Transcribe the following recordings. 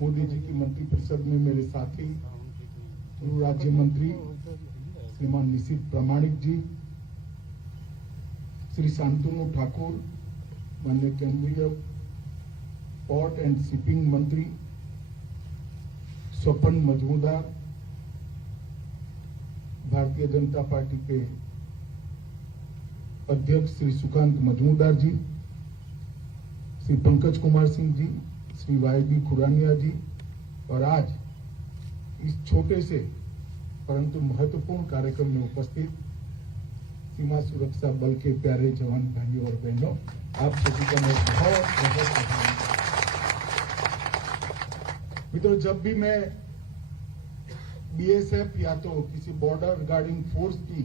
मोदी जी की मंत्रिपरिषद में मेरे साथी गृह राज्य मंत्री श्रीमान निशित प्रामाणिक जी, श्री शांतनु ठाकुर, माननीय केंद्रीय पोर्ट एंड शिपिंग मंत्री स्वपन मजमूदार, भारतीय जनता पार्टी के अध्यक्ष श्री सुकांत मजमूदार जी, श्री पंकज कुमार सिंह जी, श्री वाईबी खुरानिया जी, और आज इस छोटे से परंतु महत्वपूर्ण कार्यक्रम में उपस्थित सीमा सुरक्षा बल के प्यारे जवान भाइयों और बहनों, आप सभी का मैं बहुत बहुत आभार। मित्रों, जब भी मैं बीएसएफ या तो किसी बॉर्डर गार्डिंग फोर्स की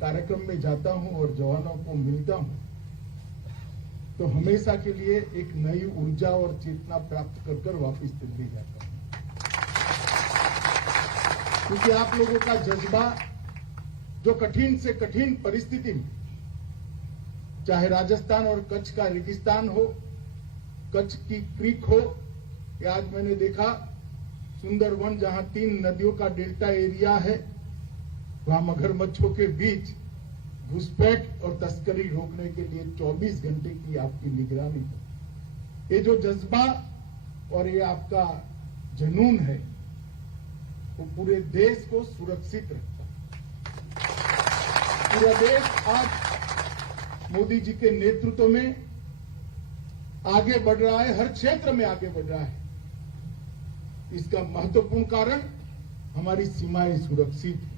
कार्यक्रम में जाता हूं और जवानों को मिलता हूं, तो हमेशा के लिए एक नई ऊर्जा और चेतना प्राप्त कर कर वापस दिल्ली जाता हूं, क्योंकि आप लोगों का जज्बा जो कठिन से कठिन परिस्थिति में, चाहे राजस्थान और कच्छ का रेगिस्तान हो, कच्छ की क्रीक हो, या आज मैंने देखा सुंदरवन जहां 3 नदियों का डेल्टा एरिया है, वहां मगरमच्छों के बीच घुसपैठ और तस्करी रोकने के लिए 24 घंटे की आपकी निगरानी है। ये जो जज्बा और ये आपका जुनून है, वो पूरे देश को सुरक्षित रखता है। पूरा देश आज मोदी जी के नेतृत्व में आगे बढ़ रहा है, हर क्षेत्र में आगे बढ़ रहा है। इसका महत्वपूर्ण कारण हमारी सीमाएं सुरक्षित है,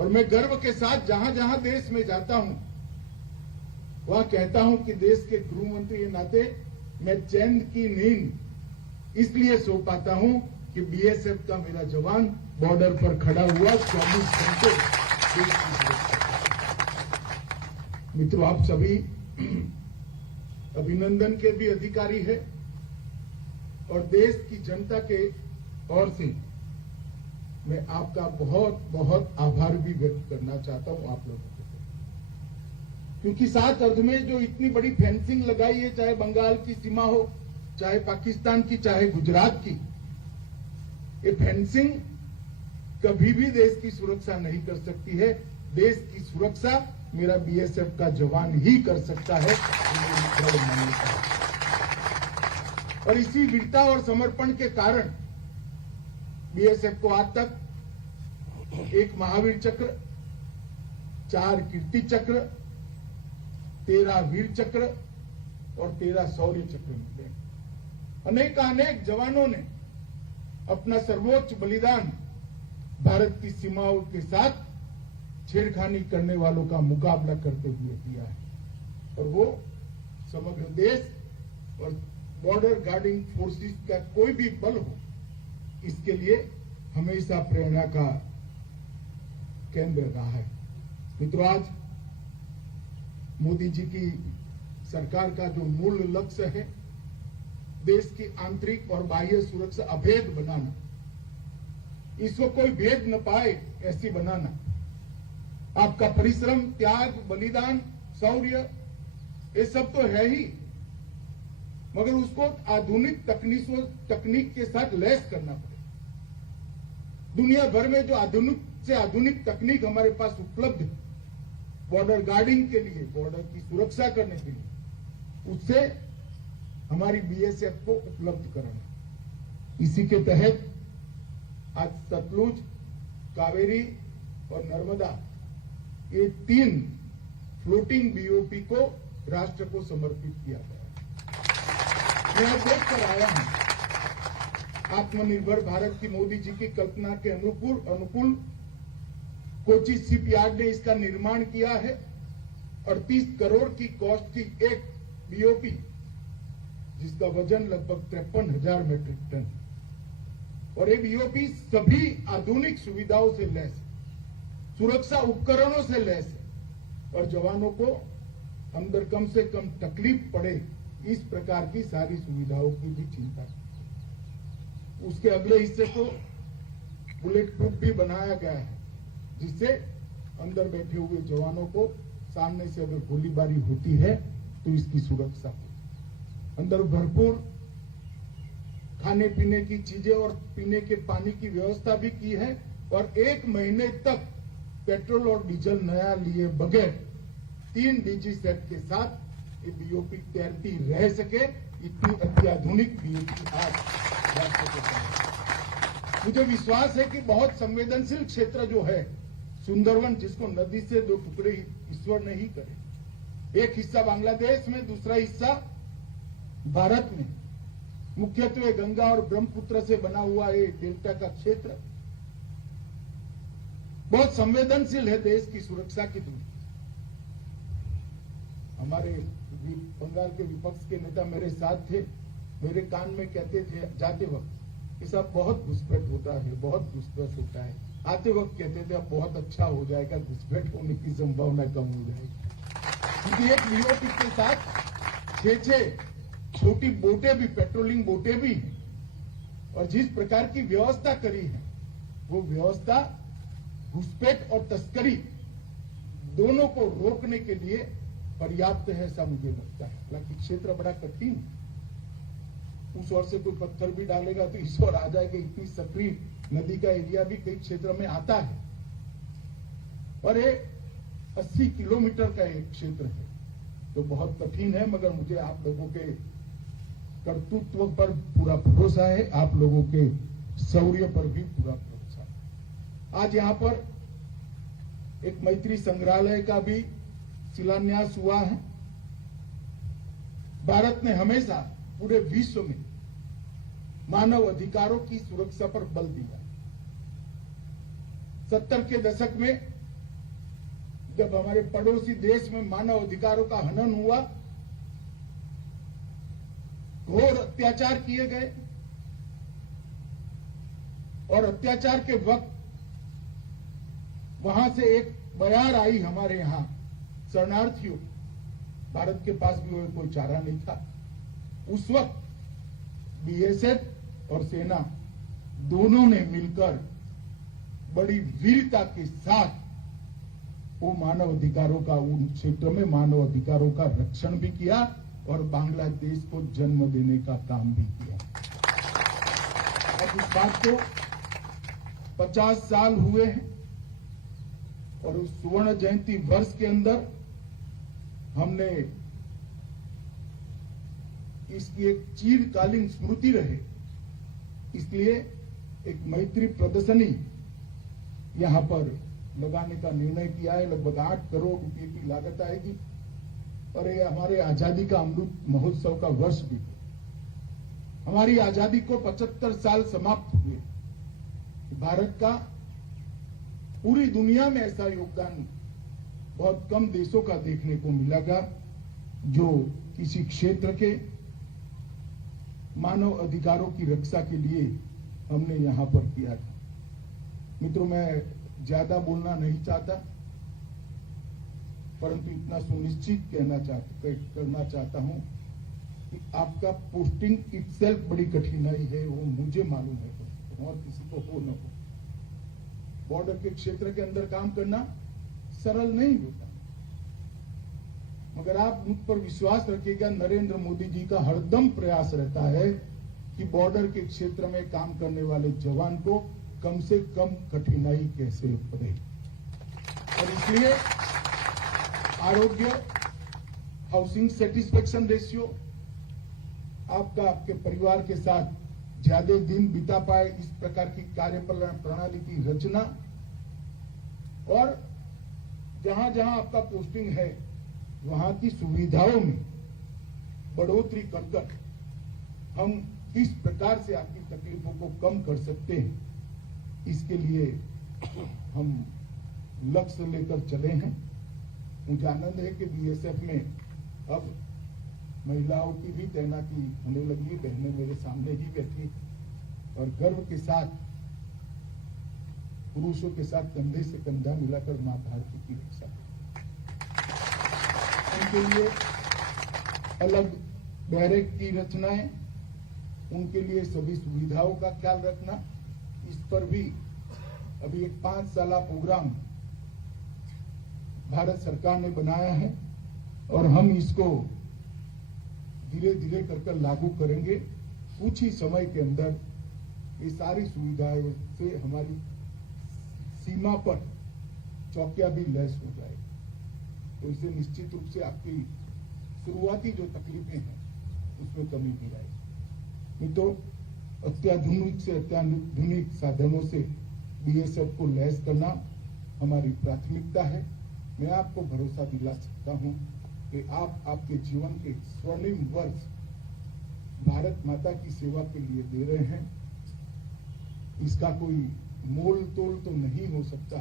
और मैं गर्व के साथ जहां जहां देश में जाता हूं, वहां कहता हूं कि देश के गृह मंत्री के नाते मैं चैन की नींद इसलिए सो पाता हूं कि बीएसएफ का मेरा जवान बॉर्डर पर खड़ा हुआ 24 घंटे देश की सुरक्षा। मित्रों, आप सभी अभिनंदन के भी अधिकारी है, और देश की जनता के ओर से मैं आपका बहुत बहुत आभार भी व्यक्त करना चाहता हूं आप लोगों को, क्योंकि 7 अर्ध में जो इतनी बड़ी फेंसिंग लगाई है, चाहे बंगाल की सीमा हो, चाहे पाकिस्तान की, चाहे गुजरात की, ये फेंसिंग कभी भी देश की सुरक्षा नहीं कर सकती है। देश की सुरक्षा मेरा बीएसएफ का जवान ही कर सकता है, और इसी वीरता और समर्पण के कारण बीएसएफ को आज तक 1 महावीर चक्र, 4 कीर्ति चक्र, 13 वीर चक्र और 13 शौर्य चक्र मिले। अनेक जवानों ने अपना सर्वोच्च बलिदान भारत की सीमाओं के साथ छेड़खानी करने वालों का मुकाबला करते हुए दिया है, और वो समग्र देश और बॉर्डर गार्डिंग फोर्सेस का कोई भी बल हो, इसके लिए हमेशा प्रेरणा का केंद्र रहा है। मित्रों, आज मोदी जी की सरकार का जो मूल लक्ष्य है, देश की आंतरिक और बाह्य सुरक्षा अभेद बनाना, इसको कोई भेद न पाए ऐसी बनाना। आपका परिश्रम, त्याग, बलिदान, शौर्य, ये सब तो है ही, मगर उसको आधुनिक तकनीक के साथ लैस करना पड़ेगा। दुनिया भर में जो आधुनिक से आधुनिक तकनीक हमारे पास उपलब्ध है बॉर्डर गार्डिंग के लिए, बॉर्डर की सुरक्षा करने के लिए, उससे हमारी बीएसएफ को उपलब्ध कराना। इसी के तहत आज सतलुज, कावेरी और नर्मदा, ये 3 फ्लोटिंग बीओपी को राष्ट्र को समर्पित किया गया। मैं देख कर आया हूं, आत्मनिर्भर भारत की मोदी जी की कल्पना के अनुकूल कोची शिपयार्ड ने इसका निर्माण किया है। 38 करोड़ की कॉस्ट की एक बीओपी, जिसका वजन लगभग 53,000 मीट्रिक टन, और ये बीओपी सभी आधुनिक सुविधाओं से लैस है, सुरक्षा उपकरणों से लैस है, और जवानों को अंदर कम से कम तकलीफ पड़े इस प्रकार की सारी सुविधाओं की भी चिंता। उसके अगले हिस्से को बुलेट प्रूफ भी बनाया गया है, जिससे अंदर बैठे हुए जवानों को सामने से अगर गोलीबारी होती है तो इसकी सुरक्षा हो। अंदर भरपूर खाने पीने की चीजें और पीने के पानी की व्यवस्था भी की है, और 1 महीने तक पेट्रोल और डीजल नया लिए बगैर 3 डीजी सेट के साथ ये बीओपी तैरती रह सके, इतनी अत्याधुनिक बीओपी आज राष्ट्र को चाहिए। मुझे विश्वास है कि बहुत संवेदनशील क्षेत्र जो है सुंदरवन, जिसको नदी से 2 टुकड़े ईश्वर ने ही करे, एक हिस्सा बांग्लादेश में, दूसरा हिस्सा भारत में, मुख्यत्वे गंगा और ब्रह्मपुत्र से बना हुआ ये डेल्टा का क्षेत्र बहुत संवेदनशील है देश की सुरक्षा की दृष्टि। हमारे बंगाल के विपक्ष के नेता मेरे साथ थे, मेरे कान में कहते थे जाते वक्त कि साहब बहुत घुसपैठ होता है, बहुत घुसपैठ होता है। आते वक्त कहते थे अब बहुत अच्छा हो जाएगा, घुसपैठ होने की संभावना कम हो जाएगी। क्योंकि एक बीओपी के साथ 6 छोटी बोटें भी, पेट्रोलिंग बोटें भी हैं, और जिस प्रकार की व्यवस्था करी है वो व्यवस्था घुसपैठ और तस्करी दोनों को रोकने के लिए पर्याप्त है, ऐसा मुझे लगता है। हालांकि क्षेत्र बड़ा कठिन है, उस ओर से कोई पत्थर भी डालेगा तो इस ओर आ जाएगा, इतनी सक्रिय नदी का एरिया भी कई क्षेत्र में आता है, और ये 80 किलोमीटर का एक क्षेत्र है, तो बहुत कठिन है। मगर मुझे आप लोगों के कर्तृत्व पर पूरा भरोसा है, आप लोगों के शौर्य पर भी पूरा भरोसा है। आज यहाँ पर एक मैत्री संग्रहालय का भी शिलान्यास हुआ है। भारत ने हमेशा पूरे विश्व में मानव अधिकारों की सुरक्षा पर बल दिया। 70 के दशक में जब हमारे पड़ोसी देश में मानव अधिकारों का हनन हुआ, घोर अत्याचार किए गए, और अत्याचार के वक्त वहां से एक बयार आई हमारे यहां शरणार्थियों, भारत के पास भी कोई चारा नहीं था। उस वक्त बीएसएफ और सेना दोनों ने मिलकर बड़ी वीरता के साथ वो मानव अधिकारों का, उन क्षेत्र में मानव अधिकारों का रक्षण भी किया और बांग्लादेश को जन्म देने का काम भी किया। अब इस बात को 50 साल हुए हैं, और उस सुवर्ण जयंती वर्ष के अंदर हमने इसकी एक चिरकालीन स्मृति रहे, इसलिए एक मैत्री प्रदर्शनी यहां पर लगाने का निर्णय किया है। लगभग 8 करोड़ रुपए की लागत आएगी, और ये हमारे आजादी का अमृत महोत्सव का वर्ष भी है। हमारी आजादी को 75 साल समाप्त हुए। भारत का पूरी दुनिया में ऐसा योगदान बहुत कम देशों का देखने को मिलेगा जो किसी क्षेत्र के मानव अधिकारों की रक्षा के लिए हमने यहां पर किया था। मित्रों, मैं ज्यादा बोलना नहीं चाहता, परंतु इतना सुनिश्चित करना चाहता हूं कि आपका पोस्टिंग इटसेल्फ बड़ी कठिनाई है, वो मुझे मालूम है, और किसी को हो न हो। बॉर्डर के क्षेत्र के अंदर काम करना सरल नहीं होता, मगर आप मुझ पर विश्वास रखिएगा, नरेंद्र मोदी जी का हरदम प्रयास रहता है कि बॉर्डर के क्षेत्र में काम करने वाले जवान को कम से कम कठिनाई कैसे पड़े। और इसलिए आरोग्य, हाउसिंग सेटिस्फेक्शन रेशियो, आपका आपके परिवार के साथ ज्यादा दिन बिता पाए, इस प्रकार की कार्य प्रणाली की रचना, और जहां जहां आपका पोस्टिंग है वहां की सुविधाओं में बढ़ोतरी कर हम किस प्रकार से आपकी तकलीफों को कम कर सकते हैं, इसके लिए हम लक्ष्य लेकर चले हैं। मुझे आनंद है कि बीएसएफ में अब महिलाओं की भी तैनाती होने लगी। बहनें मेरे सामने ही बैठी और गर्व के साथ पुरुषों के साथ कंधे से कंधा मिलाकर मां भारती की रक्षा उनके लिए अलग बैरक की रचनाएं, उनके लिए सभी सुविधाओं का ख्याल रखना, इस पर भी अभी एक 5 साला प्रोग्राम भारत सरकार ने बनाया है, और हम इसको धीरे धीरे कर लागू करेंगे। कुछ ही समय के अंदर ये सारी सुविधाएं से हमारी सीमा पर चौकियां भी लैस हो जाए, तो इसे निश्चित रूप से आपकी शुरुआती जो तकलीफें हैं उसमें कमी भी आएगी। नहीं तो अत्याधुनिक से अत्याधुनिक साधनों से बीएसएफ को लैस करना हमारी प्राथमिकता है। मैं आपको भरोसा दिला सकता हूं कि आप आपके जीवन के स्वर्णिम वर्ष भारत माता की सेवा के लिए दे रहे हैं। इसका कोई मोल तोल तो नहीं हो सकता,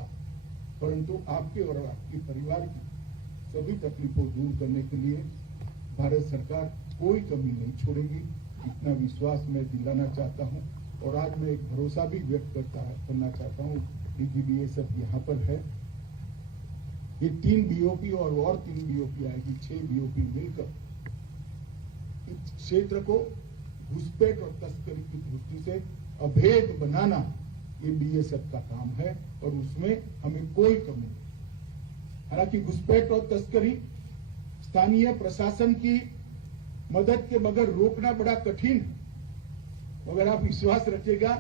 परंतु आपके और आपके परिवार की सभी तकलीफों दूर करने के लिए भारत सरकार कोई कमी नहीं छोड़ेगी, इतना विश्वास मैं दिलाना चाहता हूं। और आज मैं एक भरोसा भी व्यक्त करना चाहता हूं कि बीएसएफ यहाँ पर है। ये 3 बीओपी और 3 बीओपी आएगी, 6 बीओपी मिलकर इस क्षेत्र को घुसपैठ और तस्करी की दृष्टि से अभेद बनाना ये बीएसएफ का काम है और उसमें हमें कोई कमी नहीं। हालांकि घुसपैठ और तस्करी स्थानीय प्रशासन की मदद के बगैर रोकना बड़ा कठिन है, मगर आप विश्वास रखिएगा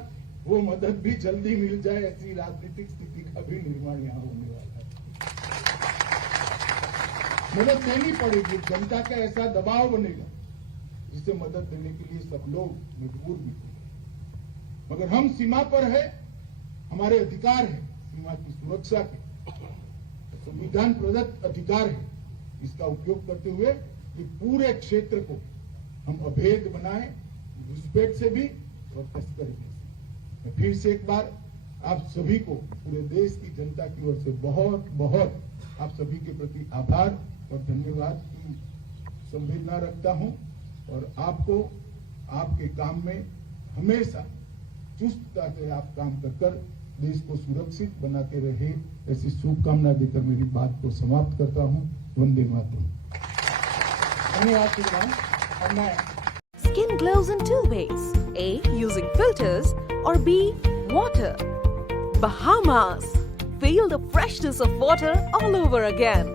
वो मदद भी जल्दी मिल जाए, ऐसी राजनीतिक स्थिति का भी निर्माण यहाँ होने वाला है। मदद देनी पड़ेगी, जनता का ऐसा दबाव बनेगा जिसे मदद देने के लिए सब लोग मजबूर भी होंगे। मगर हम सीमा पर है, हमारे अधिकार है सीमा की सुरक्षा के, संविधान प्रदत्त अधिकार है, इसका उपयोग करते हुए ये पूरे क्षेत्र को हम अभेद बनाएं, घुसपैठ से भी और तस्करी से। मैं फिर से एक बार आप सभी को पूरे देश की जनता की ओर से बहुत बहुत आप सभी के प्रति आभार और धन्यवाद की संवेदना रखता हूं और आपको आपके काम में हमेशा चुस्तता से आप काम कर देश को सुरक्षित बनाते रहे, ऐसी शुभकामना देकर मेरी बात को समाप्त करता हूं। वंदे मातरम। धन्यवाद श्रीमान। और मैं Skin glows in 2 ways. A. Using filters or B. Water. Bahamas. Feel the freshness of water all over again.